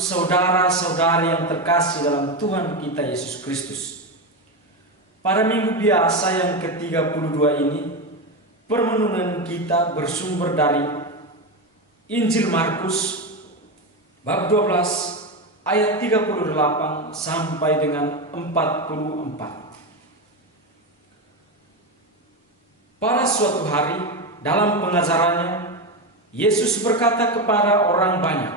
saudara-saudari yang terkasih dalam Tuhan kita Yesus Kristus. Pada minggu biasa yang ke-32 ini, permenungan kita bersumber dari Injil Markus bab 12 ayat 38 sampai dengan 44. Pada suatu hari dalam pengajarannya, Yesus berkata kepada orang banyak,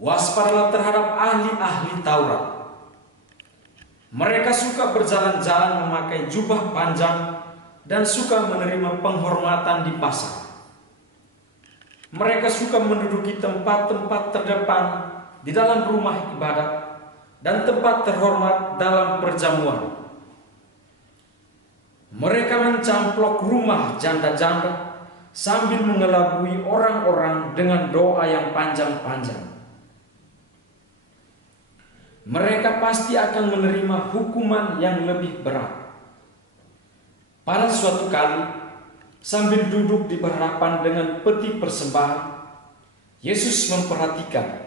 "Waspadalah terhadap ahli-ahli Taurat. Mereka suka berjalan-jalan memakai jubah panjang dan suka menerima penghormatan di pasar. Mereka suka menduduki tempat-tempat terdepan di dalam rumah ibadat dan tempat terhormat dalam perjamuan. Mereka mencamplok rumah janda-janda sambil mengelabui orang-orang dengan doa yang panjang-panjang. Mereka pasti akan menerima hukuman yang lebih berat." Pada suatu kali, sambil duduk di berhadapan dengan peti persembahan, Yesus memperhatikan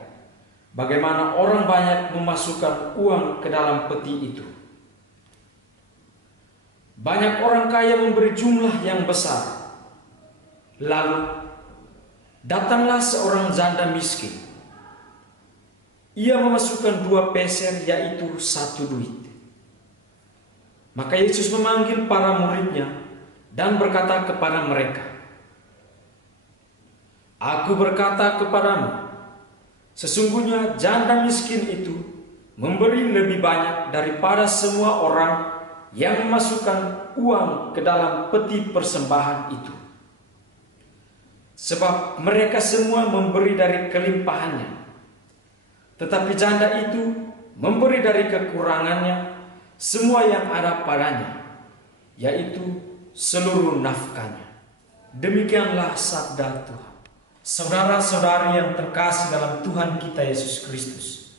bagaimana orang banyak memasukkan uang ke dalam peti itu. Banyak orang kaya memberi jumlah yang besar. Lalu datanglah seorang janda miskin. Ia memasukkan 2 peser, yaitu 1 duit. Maka Yesus memanggil para muridnya dan berkata kepada mereka, "Aku berkata kepadamu, sesungguhnya janda miskin itu memberi lebih banyak daripada semua orang yang memasukkan uang ke dalam peti persembahan itu. Sebab mereka semua memberi dari kelimpahannya, tetapi janda itu memberi dari kekurangannya semua yang ada padanya, yaitu seluruh nafkahnya." Demikianlah sabda Tuhan. Saudara-saudari yang terkasih dalam Tuhan kita Yesus Kristus,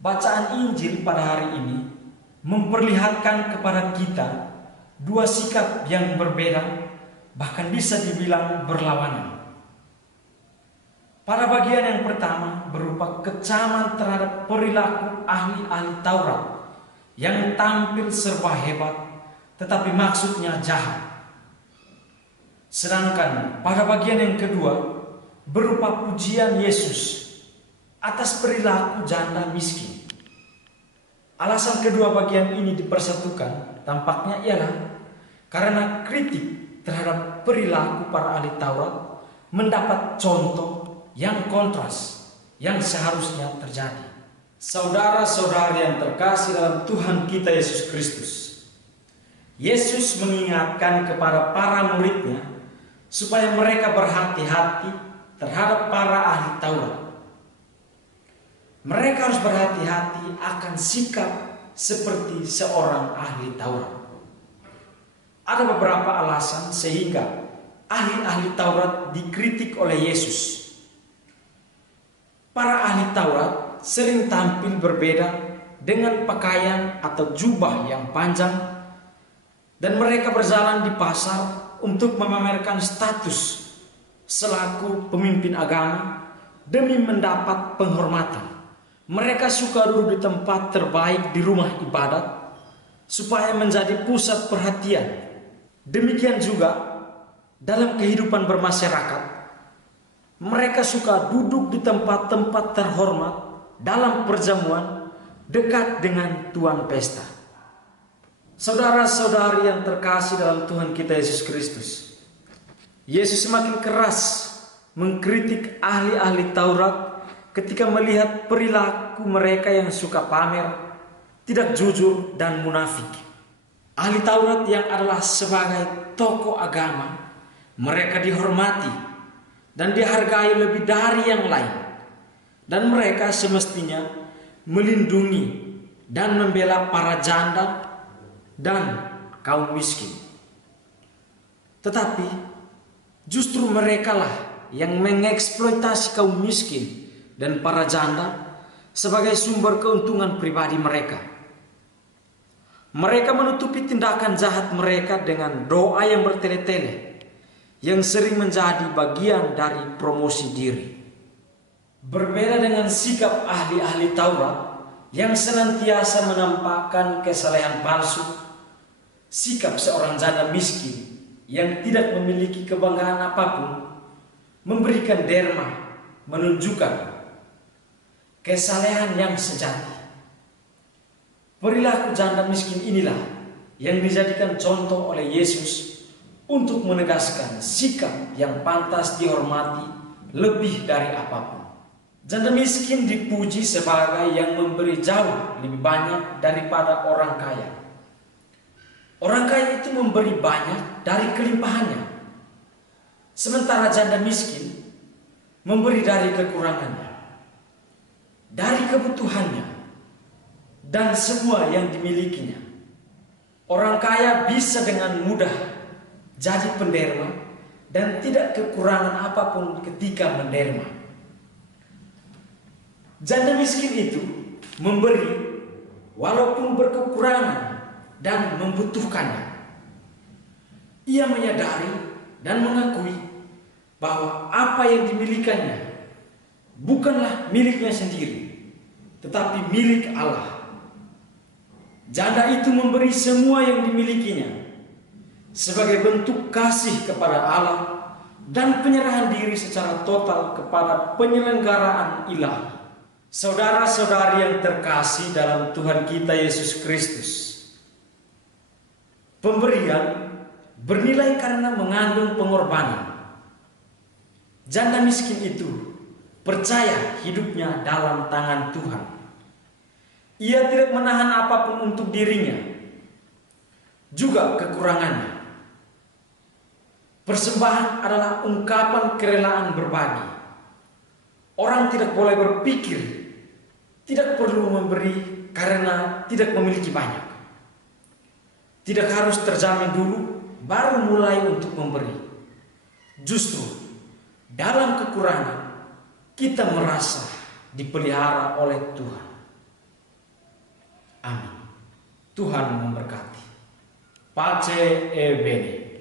bacaan Injil pada hari ini memperlihatkan kepada kita 2 sikap yang berbeda, bahkan bisa dibilang berlawanan. Pada bagian yang pertama berupa kecaman terhadap perilaku ahli-ahli Taurat yang tampil serba hebat, tetapi maksudnya jahat. Sedangkan pada bagian yang kedua berupa pujian Yesus atas perilaku janda miskin. Alasan kedua bagian ini dipersatukan tampaknya ialah karena kritik terhadap perilaku para ahli Taurat mendapat contoh yang kontras yang seharusnya terjadi. Saudara-saudari yang terkasih dalam Tuhan kita Yesus Kristus, Yesus mengingatkan kepada para muridnya supaya mereka berhati-hati terhadap para ahli Taurat. Mereka harus berhati-hati akan sikap seperti seorang ahli Taurat. Ada beberapa alasan sehingga ahli-ahli Taurat dikritik oleh Yesus. Para ahli Taurat sering tampil berbeda dengan pakaian atau jubah yang panjang, dan mereka berjalan di pasar untuk memamerkan status selaku pemimpin agama demi mendapat penghormatan. Mereka suka duduk di tempat terbaik di rumah ibadat supaya menjadi pusat perhatian. Demikian juga dalam kehidupan bermasyarakat, mereka suka duduk di tempat-tempat terhormat dalam perjamuan dekat dengan tuan pesta. Saudara-saudari yang terkasih dalam Tuhan kita Yesus Kristus, Yesus semakin keras mengkritik ahli-ahli Taurat ketika melihat perilaku mereka yang suka pamer, tidak jujur dan munafik. Ahli Taurat yang adalah sebagai tokoh agama, mereka dihormati dan dihargai lebih dari yang lain, dan mereka semestinya melindungi dan membela para janda dan kaum miskin. Tetapi justru merekalah yang mengeksploitasi kaum miskin dan para janda sebagai sumber keuntungan pribadi mereka. Mereka menutupi tindakan jahat mereka dengan doa yang bertele-tele, yang sering menjadi bagian dari promosi diri. Berbeda dengan sikap ahli-ahli Taurat yang senantiasa menampakkan kesalehan palsu, sikap seorang janda miskin yang tidak memiliki kebanggaan apapun memberikan derma, menunjukkan kesalehan yang sejati. Perilaku janda miskin inilah yang dijadikan contoh oleh Yesus untuk menegaskan sikap yang pantas dihormati lebih dari apapun. Janda miskin dipuji sebagai yang memberi jauh lebih banyak daripada orang kaya. Orang kaya itu memberi banyak dari kelimpahannya, sementara janda miskin memberi dari kekurangannya, dari kebutuhannya, dan semua yang dimilikinya. Orang kaya bisa dengan mudah jadi penderma dan tidak kekurangan apapun ketika menderma. Janda miskin itu memberi walaupun berkekurangan dan membutuhkannya. Ia menyadari dan mengakui bahwa apa yang dimilikannya bukanlah miliknya sendiri, tetapi milik Allah. Janda itu memberi semua yang dimilikinya sebagai bentuk kasih kepada Allah dan penyerahan diri secara total kepada penyelenggaraan ilahi. Saudara-saudari yang terkasih dalam Tuhan kita Yesus Kristus, pemberian bernilai karena mengandung pengorbanan. Janda miskin itu percaya hidupnya dalam tangan Tuhan. Ia tidak menahan apapun untuk dirinya, juga kekurangannya. Persembahan adalah ungkapan kerelaan berbagi. Orang tidak boleh berpikir tidak perlu memberi karena tidak memiliki banyak. Tidak harus terjamin dulu baru mulai untuk memberi. Justru dalam kekurangan kita merasa dipelihara oleh Tuhan. Amin. Tuhan memberkati. Pace e bene.